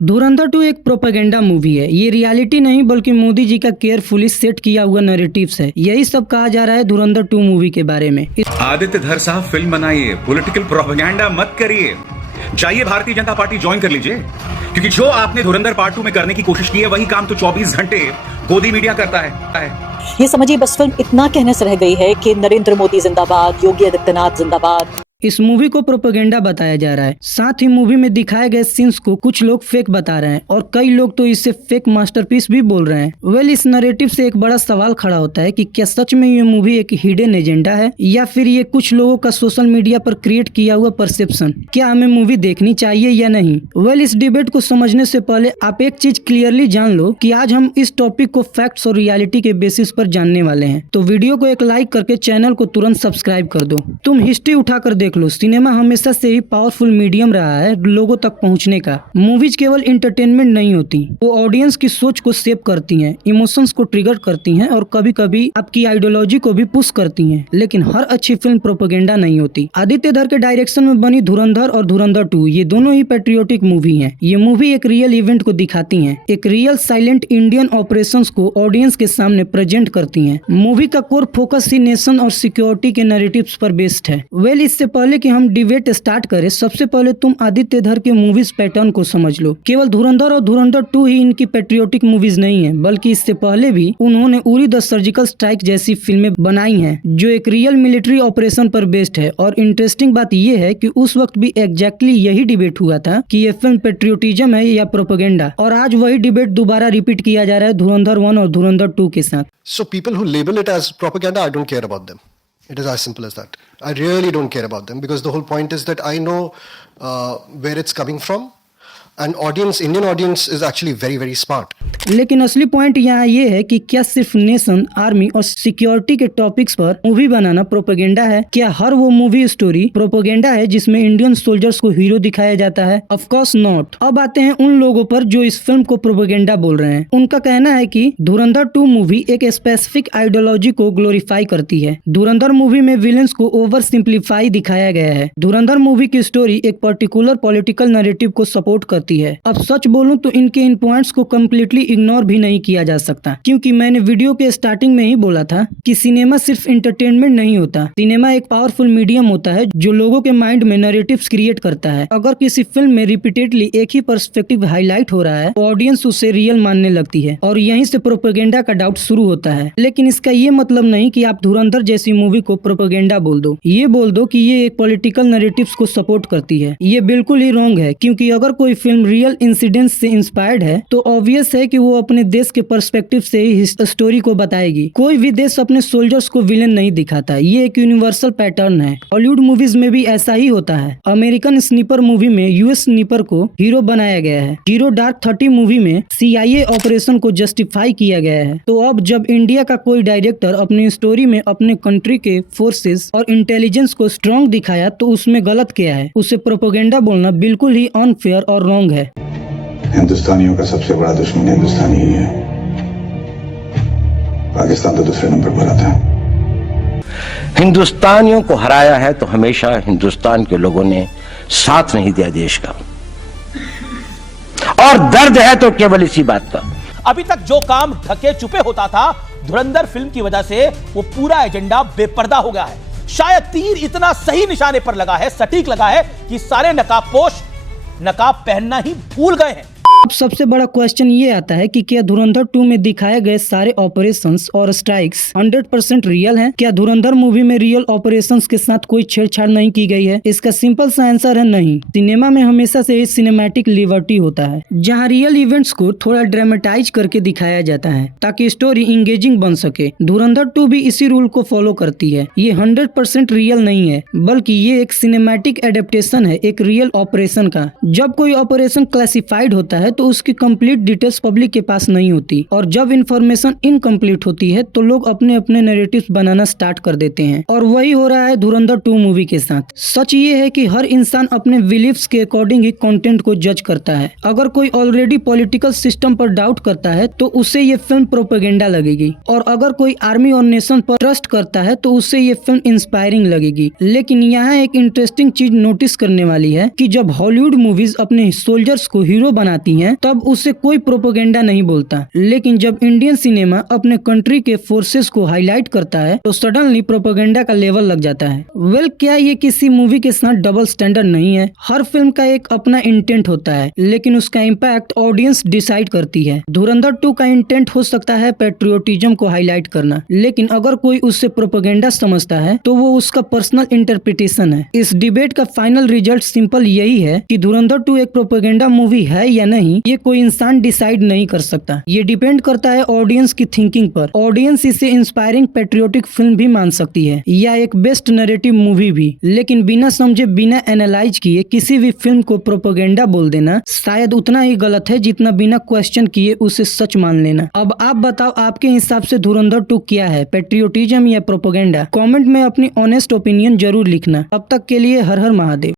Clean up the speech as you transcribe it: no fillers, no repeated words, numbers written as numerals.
धुरंधर 2 एक propaganda movie है। ये रियलिटी नहीं बल्कि मोदी जी का केयरफुली सेट किया हुआ नैरेटिव्स है। यही सब कहा जा रहा है धुरंधर 2 मूवी के बारे में। आदित्य धर साहब फिल्म बनाइए, पॉलिटिकल प्रोपेगेंडा मत करिए। जाइए भारतीय जनता पार्टी ज्वाइन कर लीजिए, क्योंकि जो आपने धुरंधर पार्ट 2 में करने की कोशिश की है वही काम तो 24 घंटे गोदी मीडिया करता है। ये समझिए बस फिल्म इतना कहने से रह गई है कि नरेंद्र मोदी जिंदाबाद, योगी आदित्यनाथ जिंदाबाद। इस मूवी को प्रोपेगेंडा बताया जा रहा है। साथ ही मूवी में दिखाए गए सीन्स को कुछ लोग फेक बता रहे हैं और कई लोग तो इसे फेक मास्टरपीस भी बोल रहे हैं। इस नैरेटिव से एक बड़ा सवाल खड़ा होता है कि क्या सच में ये मूवी एक हिडन एजेंडा है या फिर ये कुछ लोगों का सोशल मीडिया पर क्रिएट किया हुआ परसेप्शन। क्या हमें मूवी देखनी चाहिए या नहीं? इस डिबेट को समझने से पहले आप एक चीज क्लियरली जान लो कि आज हम इस टॉपिक को फैक्ट्स और रियलिटी के बेसिस पर जानने वाले हैं। तो वीडियो को एक लाइक करके चैनल को तुरंत सब्सक्राइब कर दो। तुम हिस्ट्री उठाकर देख लो, सिनेमा हमेशा से ही पावरफुल मीडियम रहा है लोगों तक पहुंचने का। मूवीज केवल इंटरटेनमेंट नहीं होती, वो ऑडियंस की सोच को शेप करती हैं, इमोशंस को ट्रिगर करती हैं और कभी कभी आपकी आइडियोलॉजी को भी पुश करती हैं। लेकिन हर अच्छी फिल्म प्रोपेगेंडा नहीं होती। आदित्य धर के डायरेक्शन में बनी धुरंधर और धुरंधर 2 ये दोनों ही पेट्रियोटिक मूवी हैं। ये मूवी एक रियल इवेंट को दिखाती हैं, एक रियल साइलेंट इंडियन ऑपरेशंस को ऑडियंस के सामने प्रेजेंट करती हैं। मूवी का कोर फोकस ही नेशन और सिक्योरिटी के नैरेटिव्स पर बेस्ड है। इससे पहले कि हम डिबेट स्टार्ट करें, सबसे पहले तुम आदित्य धर के मूवीज पैटर्न को समझ लो। केवल धुरंधर और धुरंधर 2 ही इनकी पेट्रियोटिक मूवीज नहीं है, बल्कि इससे पहले भी उन्होंने उरी द सर्जिकल स्ट्राइक जैसी फिल्में बनाई हैं, जो एक रियल मिलिट्री ऑपरेशन पर बेस्ड है। और इंटरेस्टिंग बात यह है कि उस वक्त भी एग्जैक्टली यही डिबेट हुआ था कि ये फिल्म पेट्रियोटिज्म है या प्रोपेगेंडा। और आज वही डिबेट दोबारा रिपीट किया जा रहा है धुरंधर 1 और धुरंधर 2 के साथ। So people who label it as propaganda, I don't care about them. It is as simple as that. I really don't care about them because the whole point is that I know where it's coming from. And Indian audience is actually very, very smart. लेकिन असली point यहाँ ये है कि क्या सिर्फ nation, army और security के टॉपिक्स पर मूवी बनाना प्रोपेगेंडा है? क्या हर वो मूवी स्टोरी प्रोपेगेंडा है जिसमें इंडियन सोल्जर्स को हीरो दिखाया जाता है? Of course not. अब आते हैं उन लोगों पर जो इस फिल्म को प्रोपेगेंडा बोल रहे हैं। उनका कहना है कि धुरंधर 2 मूवी एक स्पेसिफिक आइडियोलॉजी को ग्लोरीफाई करती है। धुरंधर मूवी में विलेंस को ओवर सिंप्लीफाई दिखाया गया है। धुरंधर मूवी की स्टोरी एक पर्टिकुलर पॉलिटिकल नैरेटिव को सपोर्ट करती है। अब सच बोलूं तो इनके इन पॉइंट्स को कम्प्लीटली इग्नोर भी नहीं किया जा सकता, क्योंकि मैंने वीडियो के स्टार्टिंग में ही बोला था कि सिनेमा सिर्फ एंटरटेनमेंट नहीं होता। सिनेमा एक पावरफुल मीडियम होता है जो लोगों के माइंड में नैरेटिव्स क्रिएट करता है। अगर किसी फिल्म में रिपीटेडली एक ही पर्सपेक्टिव हाईलाइट हो रहा है तो ऑडियंस उसे रियल मानने लगती है और यहीं से प्रोपेगेंडा का डाउट शुरू होता है। लेकिन इसका ये मतलब नहीं कि आप धुरंधर जैसी मूवी को प्रोपेगेंडा बोल दो। ये बोल दो कि ये एक पॉलिटिकल नैरेटिव्स को सपोर्ट करती है। ये बिल्कुल ही रॉन्ग है, क्योंकि अगर कोई फिल्म रियल इंसिडेंट्स से इंस्पायर्ड है तो ऑब्वियस है कि वो अपने देश के पर्सपेक्टिव से ही स्टोरी को बताएगी। कोई भी देश अपने सोल्जर्स को विलेन नहीं दिखाता। ये एक यूनिवर्सल पैटर्न है। हॉलीवुड मूवीज में भी ऐसा ही होता है। अमेरिकन स्नीपर मूवी में यूएस स्नीपर को हीरो बनाया गया है। जीरो डार्क 30 मूवी में CIA ऑपरेशन को जस्टिफाई किया गया है। तो अब जब इंडिया का कोई डायरेक्टर अपनी स्टोरी में अपने कंट्री के फोर्सेस और इंटेलिजेंस को स्ट्रॉन्ग दिखाया तो उसमें गलत क्या है? उसे प्रोपेगेंडा बोलना बिल्कुल ही अनफेयर और रॉन्ग है। हिंदुस्तानियों का सबसे बड़ा दुश्मन हिंदुस्तानी ही है। पाकिस्तान तो दूसरे नंबर पर आता है। हिंदुस्तानियों को हराया है तो हमेशा हिंदुस्तान के लोगों ने साथ नहीं दिया देश का, और दर्द है तो केवल इसी बात का। अभी तक जो काम ढके छुपे होता था, धुरंधर फिल्म की वजह से वो पूरा एजेंडा बेपर्दा हो गया है। शायद तीर इतना सही निशाने पर लगा है, सटीक लगा है कि सारे नकाबपोश नकाब पहनना ही भूल गए हैं। अब सबसे बड़ा क्वेश्चन ये आता है कि क्या धुरंधर 2 में दिखाए गए सारे ऑपरेशंस और स्ट्राइक्स 100% रियल हैं? क्या धुरंधर मूवी में रियल ऑपरेशंस के साथ कोई छेड़छाड़ नहीं की गई है? इसका सिंपल सा आंसर है नहीं। सिनेमा में हमेशा से ही सिनेमैटिक लिबर्टी होता है, जहां रियल इवेंट्स को थोड़ा ड्रामेटाइज करके दिखाया जाता है ताकि स्टोरी इंगेजिंग बन सके। धुरंधर 2 भी इसी रूल को फॉलो करती है। ये 100% रियल नहीं है, बल्कि ये एक सिनेमैटिक एडेप्टेशन है एक रियल ऑपरेशन का। जब कोई ऑपरेशन क्लासिफाइड होता है तो उसकी कंप्लीट डिटेल्स पब्लिक के पास नहीं होती, और जब इंफॉर्मेशन इनकम्प्लीट होती है तो लोग अपने अपने नैरेटिव्स बनाना स्टार्ट कर देते हैं। और वही हो रहा है धुरंधर 2 मूवी के साथ। सच ये है कि हर इंसान अपने बिलीफ्स के अकॉर्डिंग ही कंटेंट को जज करता है। अगर कोई ऑलरेडी पॉलिटिकल सिस्टम पर डाउट करता है तो उसे ये फिल्म प्रोपेगेंडा लगेगी, और अगर कोई आर्मी और नेशन पर ट्रस्ट करता है तो उसे ये फिल्म इंस्पायरिंग लगेगी। लेकिन यहाँ एक इंटरेस्टिंग चीज नोटिस करने वाली है कि जब हॉलीवुड मूवीज अपने सोल्जर्स को हीरो बनाती होती हैं तब उसे कोई प्रोपेगेंडा नहीं बोलता, लेकिन जब इंडियन सिनेमा अपने कंट्री के फोर्सेस को हाईलाइट करता है तो सडनली प्रोपेगेंडा का लेवल लग जाता है। क्या ये किसी मूवी के साथ डबल स्टैंडर्ड नहीं है? हर फिल्म का एक अपना इंटेंट होता है, लेकिन उसका इम्पैक्ट ऑडियंस डिसाइड करती है। धुरंधर 2 का इंटेंट हो सकता है पेट्रियोटिज्म को हाईलाइट करना, लेकिन अगर कोई उससे प्रोपेगेंडा समझता है तो वो उसका पर्सनल इंटरप्रिटेशन है। इस डिबेट का फाइनल रिजल्ट सिंपल यही है कि धुरंधर 2 एक प्रोपेगेंडा मूवी है या नहीं, ये कोई इंसान डिसाइड नहीं कर सकता। ये डिपेंड करता है ऑडियंस की थिंकिंग पर। ऑडियंस इसे इंस्पायरिंग पेट्रियोटिक फिल्म भी मान सकती है या एक बेस्ट नैरेटिव मूवी भी, लेकिन बिना समझे बिना एनालाइज किए किसी भी फिल्म को प्रोपेगेंडा बोल देना शायद उतना ही गलत है जितना बिना क्वेश्चन किए उसे सच मान लेना। अब आप बताओ, आपके हिसाब से धुरंधर 2 क्या है, पेट्रियोटिज्म या प्रोपेगेंडा? कमेंट में अपनी ऑनेस्ट ओपिनियन जरूर लिखना। तब तक के लिए हर हर महादेव।